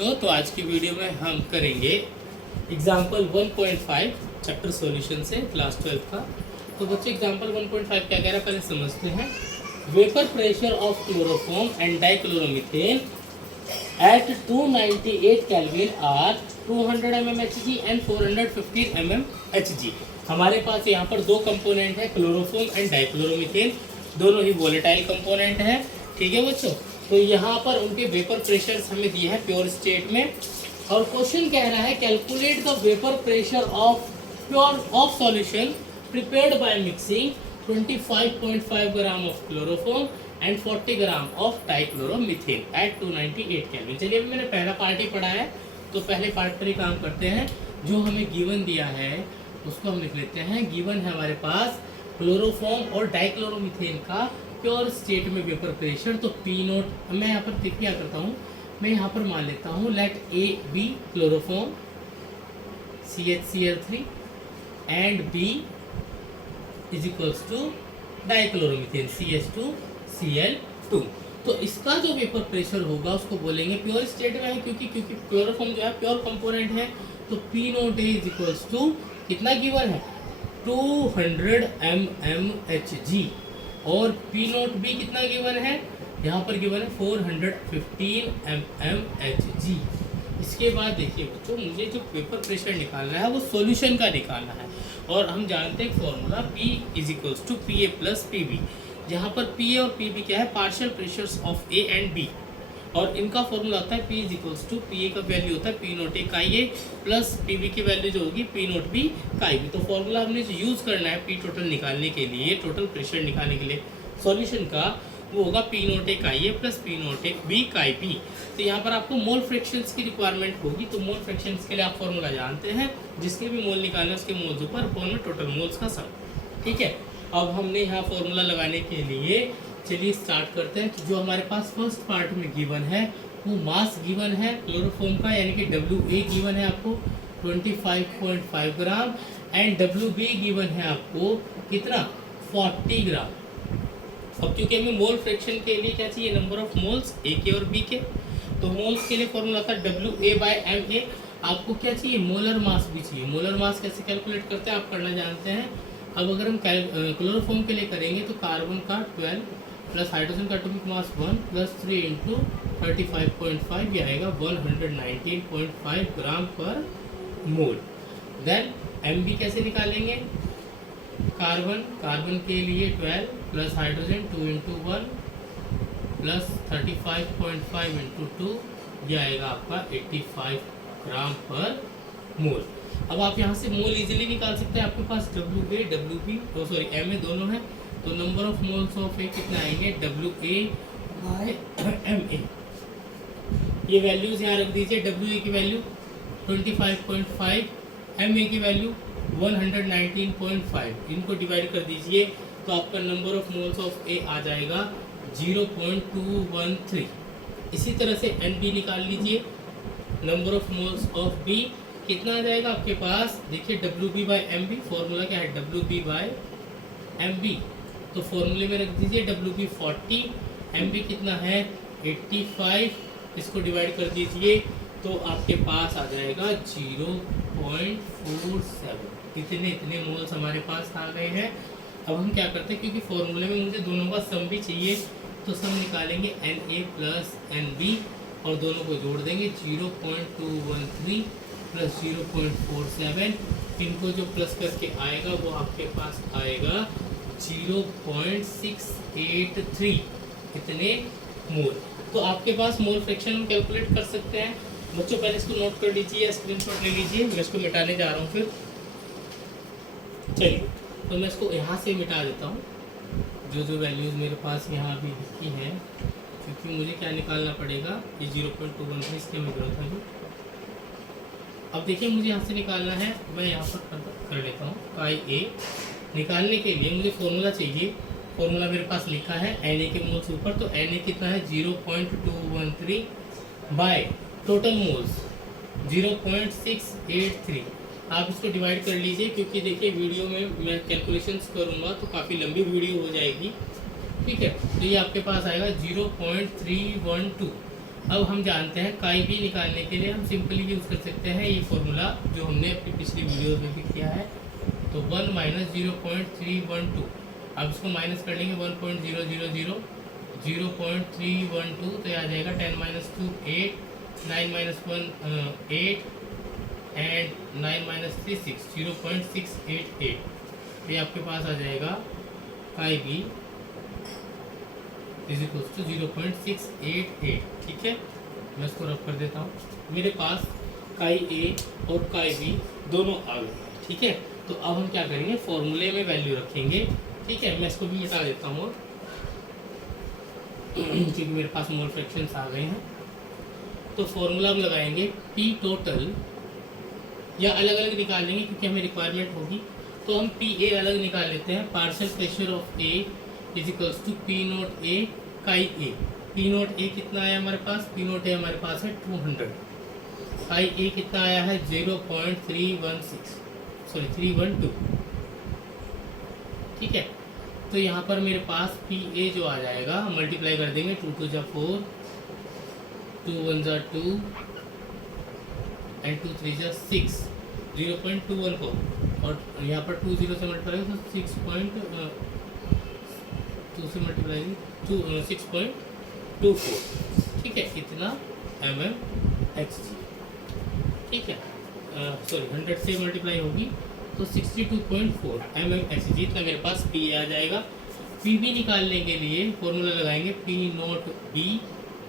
बच्चों, तो आज की वीडियो में हम करेंगे एग्जाम्पल 1.5 चैप्टर सॉल्यूशन से क्लास 12 का। तो बच्चों एग्जाम्पल 1.5 क्या कह रहा है पहले समझते हैं। Vapour pressure of chloroform and dichloromethane at 298 kelvin are 200 mmHg and 415 mmHg। हमारे पास यहाँ पर दो कंपोनेंट है, क्लोरोफॉर्म एंड डाइक्लोरोमीथेन, दोनों ही वोलेटाइल कंपोनेंट है। ठीक है बच्चों, तो यहाँ पर उनके वेपर प्रेशर हमें दिए हैं प्योर स्टेट में, और क्वेश्चन कह रहा है calculate the vapour pressure of pure of solution prepared by mixing 25.5 gram of chloroform and 40 gram of dichloromethane at 298 kelvin. चलिए अभी मैंने पहला पार्ट ही पढ़ा है, तो पहले पार्ट पर ही काम करते हैं। जो हमें गिवन दिया है उसको हम लिख लेते हैं। गिवन है हमारे पास क्लोरोफॉर्म और डाइक्लोरोमीथेन का प्योर स्टेट में वेपर प्रेशर, तो पी नोट मैं यहाँ पर क्या करता हूँ, मैं यहाँ पर मान लेता हूँ let A be chloroform CHCl3 and B is equals to dichloromethane CH2Cl2। तो इसका जो वेपर प्रेशर होगा उसको बोलेंगे प्योर स्टेट में है, क्योंकि क्लोरोफॉर्म जो है प्योर कंपोनेंट है। तो P nought is equals to कितना गिवन है 200 mmHg, और पी नोट बी कितना गिवन है, यहाँ पर गिवन है 415 mmHg। इसके बाद देखिए बच्चों, मुझे जो वेपर प्रेशर निकालना है वो सॉल्यूशन का निकालना है, और हम जानते हैं formula P is equals to PA plus PB, जहाँ पर PA और PB क्या है, partial pressures of A and B, और इनका फॉर्मूला होता है P is equals to PA का वैल्यू होता है P नोट ए का ये प्लस PB की वैल्यू जो होगी P नोट बी का बी। तो फॉर्मूला हमने जो यूज़ करना है P टोटल निकालने के लिए, टोटल प्रेशर निकालने के लिए सॉल्यूशन का, वो होगा P नोट ए का ये plus P nought A B का बी। तो यहाँ पर आपको मोल फ्रैक्शंस की रिक्वायरमेंट होगी, तो मोल फ्रैक्शंस के लिए आप फॉर्मूला जानते हैं, जिसके भी मोल निकालना है उसके मोल्स ऊपर अपॉन में टोटल मोल्स का सम। ठीक है, अब हमने यहाँ फॉर्मूला लगाने के लिए चलिए स्टार्ट करते हैं। जो हमारे पास फर्स्ट पार्ट में गिवन है वो मास गिवन है क्लोरोफॉर्म का, यानी कि WA गिवन है आपको 25.5 ग्राम एंड WB गिवन है आपको कितना 40 ग्राम। अब क्योंकि हमें मोल फ्रैक्शन के लिए क्या चाहिए, नंबर ऑफ मोल्स A के और B के, तो मोल्स के लिए फॉर्मूला था WA/MA। आपको क्या चाहिए, मोलर मास भी चाहिए। मोलर मास कैसे कैलकुलेट करते हैं आप करना जानते हैं। अब अगर हम क्लोरोफॉर्म के लिए करेंगे तो कार्बन का 12 प्लस हाइड्रोजन का एटॉमिक मास 1 प्लस 3 इंटू 35.5, ये आएगा 119.5 ग्राम पर मोल। देन MB कैसे निकालेंगे, कार्बन के लिए 12 plus hydrogen 2 into 1 plus 35.5 into 2, ये आएगा आपका 85 ग्राम पर मोल। अब आप यहाँ से मोल इजीली निकाल सकते हैं, आपके पास WA WB MA दोनों है, तो number of moles of A कितना आएंगे WA/MA। ये वैल्यूज यहाँ रख दीजिए, WA की वैल्यू 25.5, MA की वैल्यू 119.5, इनको डिवाइड कर दीजिए तो आपका number of moles of A आ जाएगा 0.213। इसी तरह से NB निकाल लीजिए, number of moles of B कितना आ जाएगा आपके पास, देखिए WB/MB, फॉर्मूला क्या है WB/MB, तो फॉर्मूले में रख दीजिए WB 40, MB कितना है 85, इसको डिवाइड कर दीजिए तो आपके पास आ जाएगा 0.47। इतने मोल्स हमारे पास आ गए हैं। अब हम क्या करते हैं, क्योंकि फॉर्मूले में मुझे दोनों का सम भी चाहिए, तो सम निकालेंगे Na प्लस NB और दोनों को जोड़ देंगे 0.213 प्लस 0.47, इनको जो प्लस करके आएगा वो आपके पास आएगा 0.683 इतने मोल। तो आपके पास मोल फ्रैक्शन हम कैलकुलेट कर सकते हैं। बच्चों पहले इसको नोट कर लीजिए या स्क्रीनशॉट ले लीजिए, मैं इसको मिटाने जा रहा हूँ फिर। चलिए, तो मैं इसको यहाँ से मिटा देता हूँ, जो वैल्यूज़ मेरे पास यहाँ अभी लिखी हैं, क्योंकि मुझे क्या निकालना पड़ेगा, ये 0.213 इसकी हमें जरूरत है। अब देखिए मुझे यहाँ से निकालना है, मैं यहाँ पर कर लेता हूँ काई A। निकालने के लिए मुझे फॉर्मूला चाहिए, फॉर्मूला मेरे पास लिखा है Na के मोल्स ऊपर, तो Na कितना है 0.213 बाय टोटल मोल्स 0.683। आप इसको डिवाइड कर लीजिए, क्योंकि देखिए वीडियो में मैं कैलकुलेशंस करूँगा तो काफ़ी लंबी वीडियो हो जाएगी। ठीक है, तो ये आपके पास आएगा 0.312। अब हम जानते हैं काई बी निकालने के लिए हम सिंपली यूज़ कर सकते हैं ये फॉर्मूला जो हमने अपनी पिछली वीडियो में भी किया है। तो 1 माइनस 0.312, अब इसको माइनस कर लेंगे 1.000, 0.312 तो आ जाएगा 10 माइनस 2 8, 9 माइनस 1 8 एंड 9 माइनस 3 6, 0.688। ये आपके पास आ जाएगा काई बी इज इक्वल टू 0.688। ठीक है, मैं इसको रब कर देता हूँ। मेरे पास काई ए और काई बी दोनों आ गए। ठीक है, तो अब हम क्या करेंगे, फॉर्मूले में वैल्यू रखेंगे। ठीक है, मैं इसको भी मिटा देता हूँ क्योंकि मेरे पास मोल फ्रैक्शंस आ गए हैं। तो फॉर्मूला हम लगाएंगे पी टोटल, या अलग अलग निकाल लेंगे क्योंकि हमें रिक्वायरमेंट होगी। तो हम पी ए अलग निकाल लेते हैं। Partial pressure of A is equals to P naught A chi A. P naught ए कितना आया हमारे पास, पी नोट ए हमारे पास है 200। काई ए कितना आया है 312। ठीक है, तो यहाँ पर मेरे पास पी ए जो आ जाएगा, मल्टीप्लाई कर देंगे 2 2 जा 4, 2 1 जा 2 एंड 2 3 जा 6, 0.214 और यहाँ पर 2 0 से मल्टीप्लाई तो 2 से मल्टीप्लाई 6.24। ठीक है, इतना mm/Hg। ठीक है, सॉरी 100 से मल्टीप्लाई होगी तो 62.4 mm/Hg, इतना मेरे पास पी आ जाएगा। पी बी निकालने के लिए फॉर्मूला लगाएंगे पी नोट बी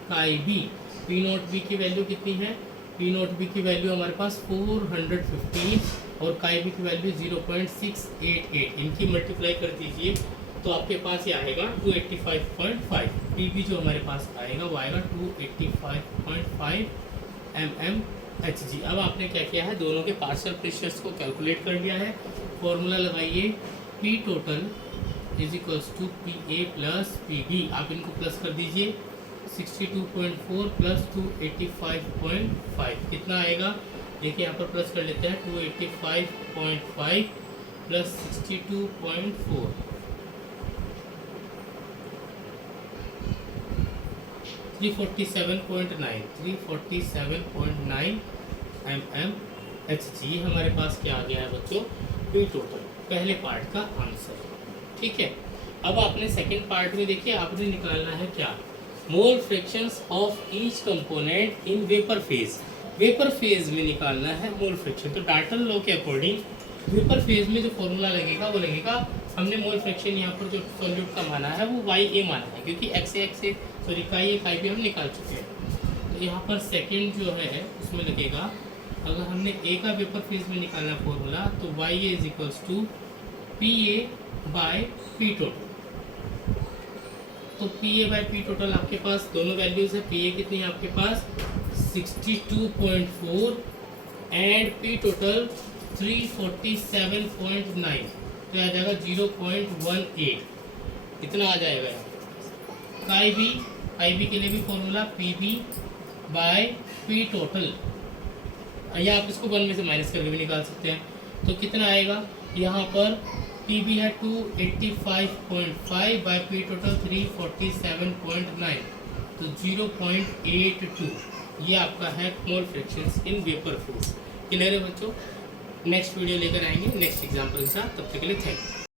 काई बी। पी नोट बी की वैल्यू कितनी है, पी नोट बी की वैल्यू हमारे पास 415 और काई बी की वैल्यू 0.688। इनकी मल्टीप्लाई कर दीजिए तो आपके पास ये आएगा 285.5। पी बी जो हमारे पास आएगा वो आएगा 285.5 mm/Hg। अब आपने क्या किया है, दोनों के पार्शियल प्रेशर्स को कैलकुलेट कर लिया है। फॉर्मूला लगाइए P total is equals to P A plus P B. आप इनको प्लस कर दीजिए, 62.4 प्लस 285.5 कितना आएगा, देखिए यहाँ पर प्लस कर लेते हैं। 285.5 प्लस 62.4 347.9 mm/Hg हमारे पास क्या आ गया है बच्चों, पी टोटल, पहले पार्ट का आंसर। ठीक है, अब आपने सेकंड पार्ट में देखिए आपने निकालना है क्या, mole fractions of each component in vapour phase. Vapour phase में निकालना है मोल फ्रैक्शन। तो डाल्टन लॉ के अकॉर्डिंग वेपर फेज में जो फॉर्मूला लगेगा वो लगेगा, हमने मोल फ्रैक्शन यहाँ पर जो सॉल्यूट का माना है वो वाई ए माना है क्योंकि एक्स ए सॉरी काई ए काई बी हम निकाल चुके हैं। तो यहाँ पर सेकंड जो है उसमें लगेगा, अगर हमने ए का वेपर फेज में निकालना फॉर्मूला तो Y A is equals to P A by P total. तो P A by P total आपके पास दोनों वैल्यूज है। पी ए कितनी है आपके पास 62.4 एंड पी टोटल 347.9, तो आ जाएगा 0.18, इतना आ जाएगा। काई बी के लिए भी formula P B by P total, या आप इसको 1 में से माइनस करके भी निकाल सकते हैं। तो कितना आएगा, यहाँ पर पी बी है 285.5 बाय पी टोटल 347.9, तो 0.82 ये आपका है mole fractions in vapour phase. Clear है बच्चों, नेक्स्ट वीडियो लेकर आएंगे नेक्स्ट एग्जाम्पल के साथ, तब तक के लिए थैंक यू।